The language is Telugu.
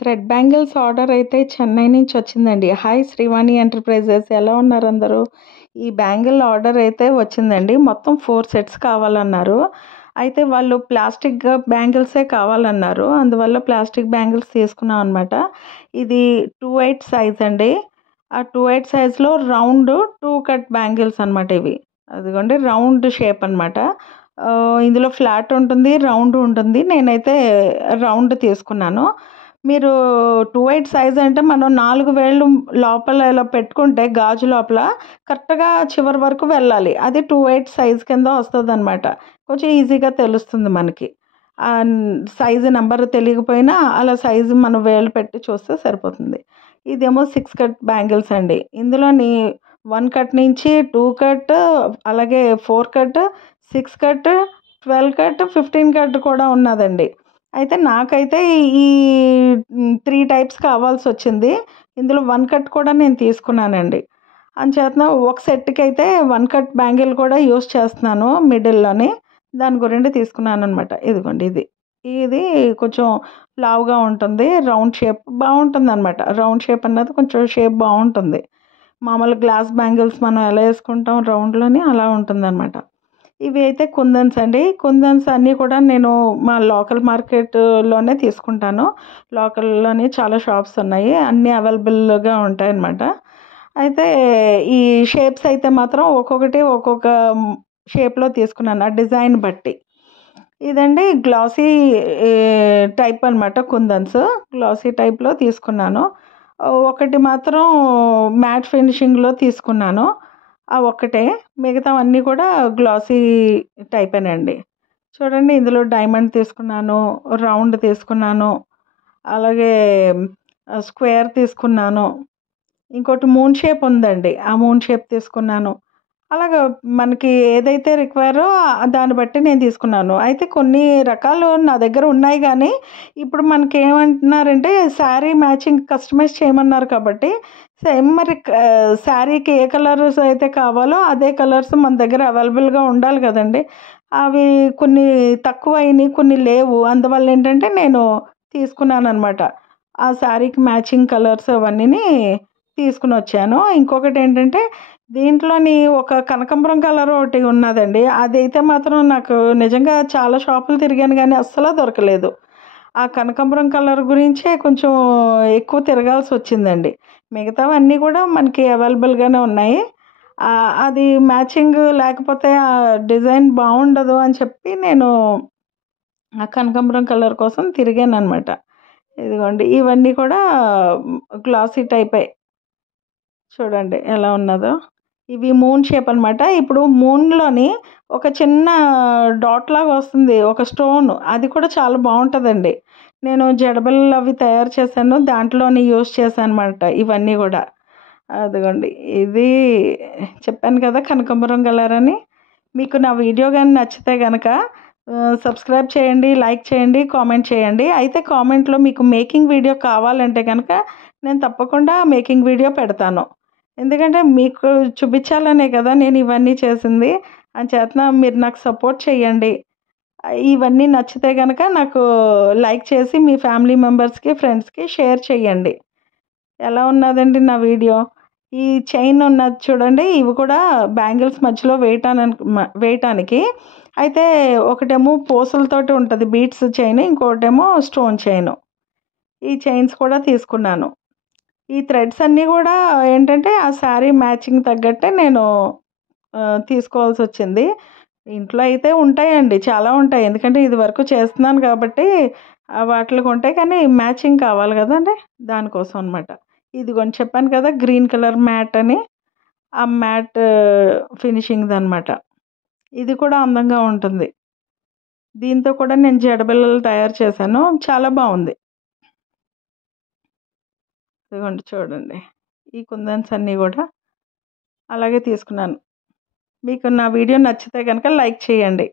థ్రెడ్ బ్యాంగిల్స్ ఆర్డర్ అయితే చెన్నై నుంచి వచ్చిందండి. హాయ్ శ్రీవాణి ఎంటర్ప్రైజెస్, ఎలా ఉన్నారు అందరూ? ఈ బ్యాంగిల్ ఆర్డర్ అయితే వచ్చిందండి. మొత్తం 4 సెట్స్ కావాలన్నారు. అయితే వాళ్ళు ప్లాస్టిక్ బ్యాంగిల్సే కావాలన్నారు. అందువల్ల ప్లాస్టిక్ బ్యాంగిల్స్ తీసుకున్నాం అనమాట. ఇది 2/8 సైజ్ అండి. ఆ 2/8 సైజ్లో రౌండ్ 2 కట్ బ్యాంగిల్స్ అనమాట ఇవి. అదిగోండి రౌండ్ షేప్ అనమాట. ఇందులో ఫ్లాట్ ఉంటుంది, రౌండ్ ఉంటుంది. నేనైతే రౌండ్ తీసుకున్నాను. మీరు 2/8 సైజ్ అంటే మనం 4 వేళ్ళు లోపల ఇలా పెట్టుకుంటే గాజు లోపల కరెక్ట్గా చివరి వరకు వెళ్ళాలి. అది 2/8 సైజ్ కింద వస్తుందన్నమాట. కొంచెం ఈజీగా తెలుస్తుంది మనకి. సైజు నెంబర్ తెలియకపోయినా అలా సైజు మనం వేలు పెట్టి చూస్తే సరిపోతుంది. ఇదేమో 6 కట్ బ్యాంగిల్స్ అండి. ఇందులోని 1 కట్ నుంచి 2 కట్, అలాగే 4 కట్, 6 కట్, 12 కట్, 15 కట్ కూడా ఉన్నదండి. అయితే నాకైతే ఈ 3 టైప్స్ కావాల్సొచ్చింది. ఇందులో 1 కట్ కూడా నేను తీసుకున్నానండి. అంచేతన ఒక సెట్‌కి అయితే 1 కట్ బ్యాంగిల్ కూడా యూజ్ చేస్తున్నాను మిడిల్‌లోని. దాని గురించి తీసుకున్నాననమాట. ఇదిగోండి ఇది. ఇది కొంచెం లావుగా ఉంటుంది. రౌండ్ షేప్ బావుంటుందనమాట. రౌండ్ షేప్ అన్నది కొంచెం షేప్ బావుంటుంది. మామూలు గ్లాస్ బ్యాంగిల్స్ మనం ఎలా ఏసుకుంటాం రౌండ్‌లోని అలా ఉంటుందనమాట. ఇవి అయితే కుందన్స్ అండి. కుందన్స్ అన్నీ కూడా నేను మా లోకల్ మార్కెట్‌లోనే తీసుకుంటాను. లోకల్‌లోని చాలా షాప్స్ ఉన్నాయి. అన్నీ అవైలబుల్‌గా ఉంటాయన్నమాట. అయితే ఈ షేప్స్ అయితే మాత్రం ఒక్కొక్కటి ఒక్కొక్క షేప్‌లో తీసుకున్నాను. ఆ డిజైన్ బట్టి. ఇదండి గ్లాసీ టైప్ అనమాట కుందన్స్. గ్లాసీ టైప్‌లో తీసుకున్నాను. ఒకటి మాత్రం మ్యాట్ ఫినిషింగ్‌లో తీసుకున్నాను. ఆ ఒక్కటే. మిగతావన్నీ కూడా గ్లాసీ టైపేనండి. చూడండి ఇందులో డైమండ్ తీసుకున్నాను, రౌండ్ తీసుకున్నాను, అలాగే స్క్వేర్ తీసుకున్నాను. ఇంకోటి మూన్ షేప్ ఉందండి. ఆ మూన్ షేప్ తీసుకున్నాను. అలాగా మనకి ఏదైతే రిక్వైరో దాన్ని బట్టి నేను తీసుకున్నాను. అయితే కొన్ని రకాలు నా దగ్గర ఉన్నాయి గానీ, ఇప్పుడు మనకేమంటున్నారంటే శారీ మ్యాచింగ్ కస్టమైజ్ చేయమన్నారు కాబట్టి, సేమ్ మరి శారీకి ఏ కలర్స్ అయితే కావాలో అదే కలర్స్ మన దగ్గర అవైలబుల్‌గా ఉండాలి గదండీ! అవి కొన్ని తక్కువయినియి, కొన్ని లేవు. అందువల్ల ఏంటంటే నేను తీసుకున్నాననమాట. ఆ శారీకి మ్యాచింగ్ కలర్స్ అవన్నీని తీసుకొనొచ్చాను. ఇంకొకటేంటంటే దీంట్లోని ఒక కనకాంబరం కలర్ ఒకటి ఉన్నదండి. అదైతే మాత్రం నాకు నిజంగా చాలా షాపులు తిరిగాను గానీ అస్సలు దొరకలేదు. ఆ కనకాంబరం కలర్ గురించే కొంచెం ఎక్కువ తిరగాల్సొచ్చిందండి. మిగతావన్నీ కూడా మనకి అవైలబుల్‌గానే ఉన్నాయి. అది మ్యాచింగ్ లేకపోతే ఆ డిజైన్ బావుండదు అని చెప్పి నేను ఆ కనకాంబరం కలర్ కోసం తిరిగాననమాట. ఇదిగోండి ఇవన్నీ కూడా గ్లాసీ టైపే. చూడండి ఎలా ఉన్నదో. ఇవి మూన్ షేప్ అనమాట. ఇప్పుడు మూన్‌లోని ఒక చిన్న డాట్ లాగా వస్తుంది. ఒక స్టోన్. అది కూడా చాలా బావుంటదండి. నేను జడబిళ్ళలు అవి తయారు చేశాను. దాంట్లోని యూజ్ చేశాననమాట ఇవన్నీ గూడా. అదిగోండి. ఇది చెప్పాను కదా కనకాంబరం కలర్ అని. మీకు నా వీడియో గాని నచ్చితే గనక సబ్స్క్రైబ్ చేయండి, లైక్ చేయండి, కామెంట్ చేయండి. అయితే కామెంట్‌లో మీకు మేకింగ్ వీడియో కావాలంటే గనక నేను తప్పకుండా మేకింగ్ వీడియో పెడతాను. ఎందుకంటే మీకు చూపించాలనే కదా నేను ఇవన్నీ చేసింది. అంచేతన మీరు నాకు సపోర్ట్ చేయండి. ఇవన్నీ నచ్చితే గనక నాకు లైక్ చేసి మీ ఫ్యామిలీ మెంబర్స్‌కి, ఫ్రెండ్స్‌కి షేర్ చేయండి. ఎలా ఉన్నదండి నా వీడియో? ఈ చైన్ ఉన్నది చూడండి. ఇవి కూడా బ్యాంగిల్స్ మధ్యలో వేయటానికి. అయితే ఒకటేమో పూసలతోటి ఉంటది బీడ్స్ చైన్. ఇంకోటేమో స్టోన్ చైను. ఈ చైన్స్ కూడా తీసుకున్నాను. ఈ థ్రెడ్స్ అన్నీ గూడా ఏంటంటే, ఆ శారీ మ్యాచింగ్ తగ్గట్టే నేను తీసుకోవాల్సొచ్చింది. ఇంట్లో అయితే ఉంటాయండి. చాలా ఉంటాయి. ఎందుకంటే ఇదివరకు చేస్తున్నాను గాబట్టి వాటిలకి ఉంటాయి. కానీ మ్యాచింగ్ కావాలి గదండీ! దానికోసం అనమాట. ఇదిగోండి చెప్పాను కదా! గ్రీన్ కలర్ మ్యాట్ అని. ఆ మ్యాట్ ఫినిషింగ్‌దనమాట. ఇది కూడా అందంగా ఉంటుంది. దీంతో కూడా నేను జడబిళ్ళలు తయారు చేశాను. చాలా బావుంది. ఇదిగోండి చూడండి. ఈ కుందన్స్ అన్నీ గూడా అలాగే తీసుకున్నాను. మీకు నా వీడియో నచ్చితే గనక లైక్ చేయండి.